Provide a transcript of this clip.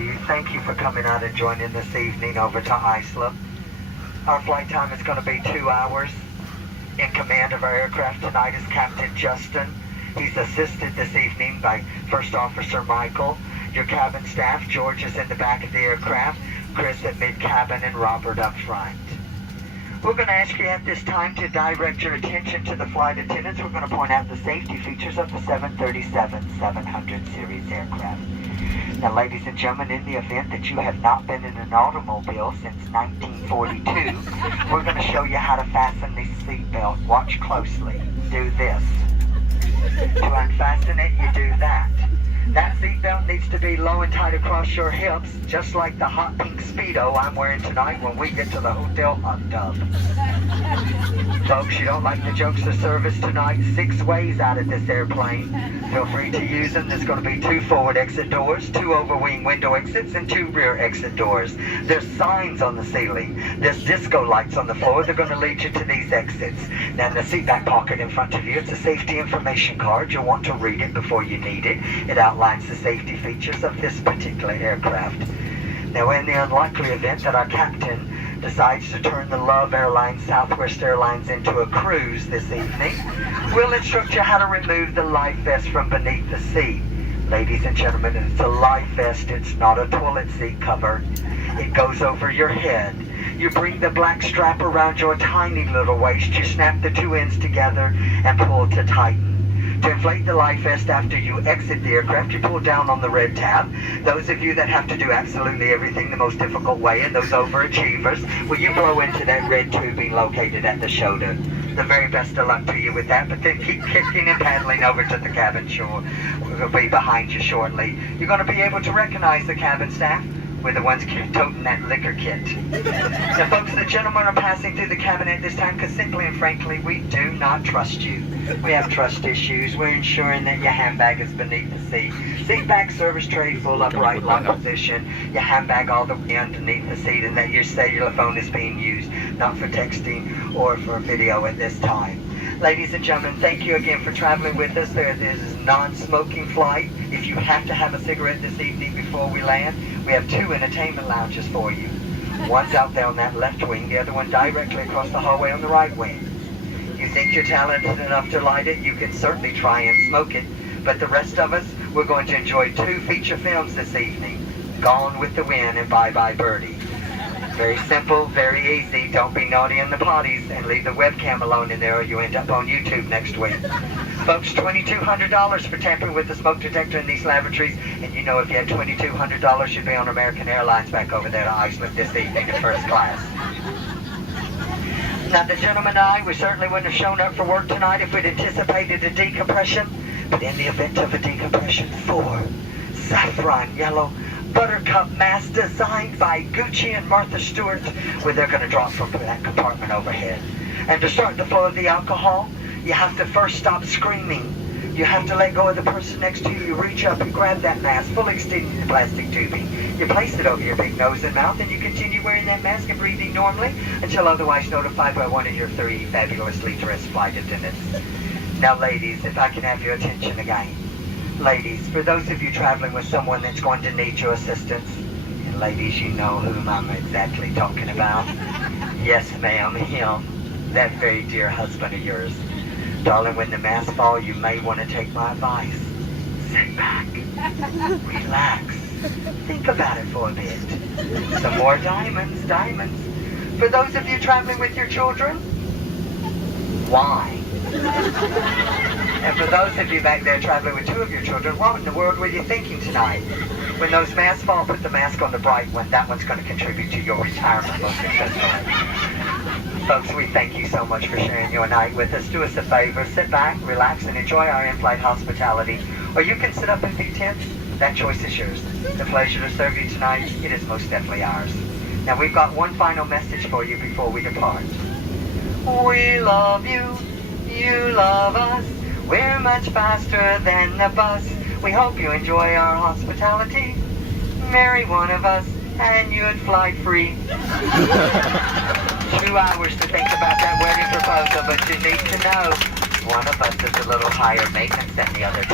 you. Thank you for coming out and joining this evening over to Islip. Our flight time is going to be 2 hours. In command of our aircraft tonight is Captain Justin. He's assisted this evening by First Officer Michael. Your cabin staff, George is in the back of the aircraft, Chris at mid-cabin, and Robert up front. We're going to ask you at this time to direct your attention to the flight attendants. We're going to point out the safety features of the 737-700 series aircraft. Now, ladies and gentlemen, in the event that you have not been in an automobile since 1942, we're going to show you how to fasten the seatbelt. Watch closely. Do this. To unfasten it, you do that. That seatbelt needs to be low and tight across your hips, just like the hot pink Speedo I'm wearing tonight when we get to the hotel hot tub. Folks, you don't like the jokes of service tonight? 6 ways out of this airplane. Feel free to use them. There's going to be 2 forward exit doors, 2 overwing window exits, and 2 rear exit doors. There's signs on the ceiling. There's disco lights on the floor. They're going to lead you to these exits. Now, in the seat back pocket in front of you, it's a safety information card. You'll want to read it before you need it. It outlines the safety features of this particular aircraft. Now, in the unlikely event that our captain decides to turn the Love Airlines Southwest Airlines into a cruise this evening, we'll instruct you how to remove the life vest from beneath the seat. Ladies and gentlemen, it's a life vest. It's not a toilet seat cover. It goes over your head. You bring the black strap around your tiny little waist. You snap the 2 ends together and pull to tighten. To inflate the life vest after you exit the aircraft, you pull down on the red tab. Those of you that have to do absolutely everything the most difficult way, and those overachievers, will you blow into that red tubing located at the shoulder? The very best of luck to you with that, but then keep kicking and paddling over to the cabin shore. We'll be behind you shortly. You're going to be able to recognize the cabin staff. We're the ones toting that liquor kit. Now, folks, the gentlemen are passing through the cabin at this time because simply and frankly, we do not trust you. We have trust issues. We're ensuring that your handbag is beneath the seat. Seat back, service tray, full upright lock position. Your handbag all the way underneath the seat, and that your cellular phone is being used, not for texting or for video at this time. Ladies and gentlemen, thank you again for traveling with us. There is a non-smoking flight. If you have to have a cigarette this evening before we land, we have 2 entertainment lounges for you. One's out there on that left wing, the other one directly across the hallway on the right wing. You think you're talented enough to light it, you can certainly try and smoke it. But the rest of us, we're going to enjoy 2 feature films this evening. Gone with the Wind and Bye Bye Birdie. Very simple, very easy. Don't be naughty in the potties and leave the webcam alone in there or you end up on YouTube next week. Folks, $2,200 for tampering with the smoke detector in these lavatories. And you know if you had $2,200, you'd be on American Airlines back over there to Iceland this evening in first class. Now, the gentleman and I, we certainly wouldn't have shown up for work tonight if we'd anticipated a decompression. But in the event of a decompression, 4 saffron yellow buttercup masks designed by Gucci and Martha Stewart, where they're going to drop from that compartment overhead. And to start the flow of the alcohol, you have to first stop screaming. You have to let go of the person next to you. You reach up and grab that mask, fully extending the plastic tubing. You place it over your big nose and mouth, and you continue wearing that mask and breathing normally until otherwise notified by one of your 3 fabulously dressed flight attendants. Now, ladies, if I can have your attention again. Ladies, for those of you traveling with someone that's going to need your assistance, and ladies, you know whom I'm exactly talking about. Yes, ma'am, him, that very dear husband of yours. Darling, when the masks fall, you may want to take my advice. Sit back, relax, think about it for a bit. Some more diamonds, diamonds. For those of you traveling with your children, why? And for those of you back there traveling with 2 of your children, what in the world were you thinking tonight? When those masks fall, put the mask on the bright one. That one's going to contribute to your retirement most successfully. Folks, we thank you so much for sharing your night with us. Do us a favor, sit back, relax, and enjoy our in-flight hospitality. Or you can sit up and be tense. That choice is yours. The pleasure to serve you tonight, it is most definitely ours. Now, we've got one final message for you before we depart. We love you, you love us. We're much faster than the bus. We hope you enjoy our hospitality. Marry one of us and you'd fly free. 2 hours to think about that wedding proposal, but you need to know one of us is a little higher maintenance than the other 2.